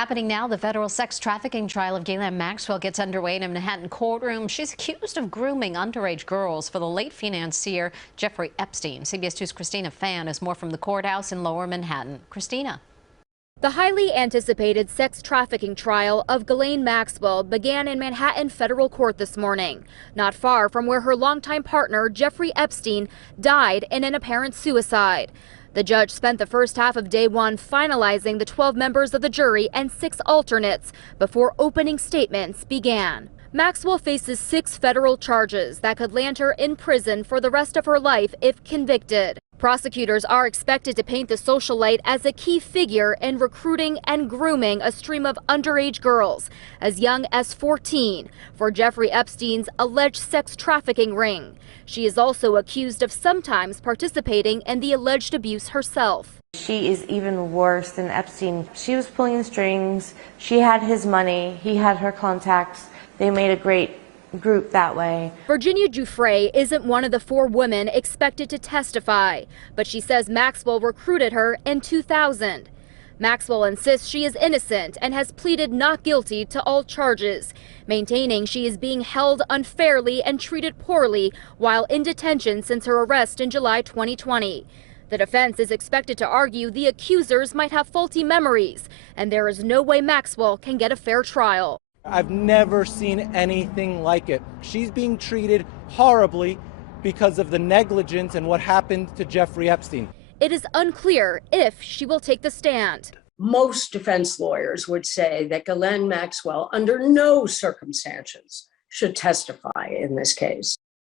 Happening now, the federal sex trafficking trial of Ghislaine Maxwell gets underway in a Manhattan courtroom. She's accused of grooming underage girls for the late financier Jeffrey Epstein. CBS 2's Christina Fan has more from the courthouse in Lower Manhattan. Christina. The highly anticipated sex trafficking trial of Ghislaine Maxwell began in Manhattan federal court this morning, not far from where her longtime partner Jeffrey Epstein died in an apparent suicide. The judge spent the first half of day one finalizing the 12 members of the jury and 6 alternates before opening statements began. Maxwell faces 6 federal charges that could land her in prison for the rest of her life if convicted. Prosecutors are expected to paint the socialite as a key figure in recruiting and grooming a stream of underage girls as young as 14 for Jeffrey Epstein's alleged sex trafficking ring. She is also accused of sometimes participating in the alleged abuse herself. She is even worse than Epstein. She was pulling the strings. She had his money. He had her contacts. They made a great group that way. Virginia Giuffre isn't one of the 4 women expected to testify, but she says Maxwell recruited her in 2000. Maxwell insists she is innocent and has pleaded not guilty to all charges, maintaining she is being held unfairly and treated poorly while in detention since her arrest in July 2020. The defense is expected to argue the accusers might have faulty memories, and there is no way Maxwell can get a fair trial. I've never seen anything like it. She's being treated horribly because of the negligence and what happened to Jeffrey Epstein. It is unclear if she will take the stand. Most defense lawyers would say that Ghislaine Maxwell, under no circumstances, should testify in this case.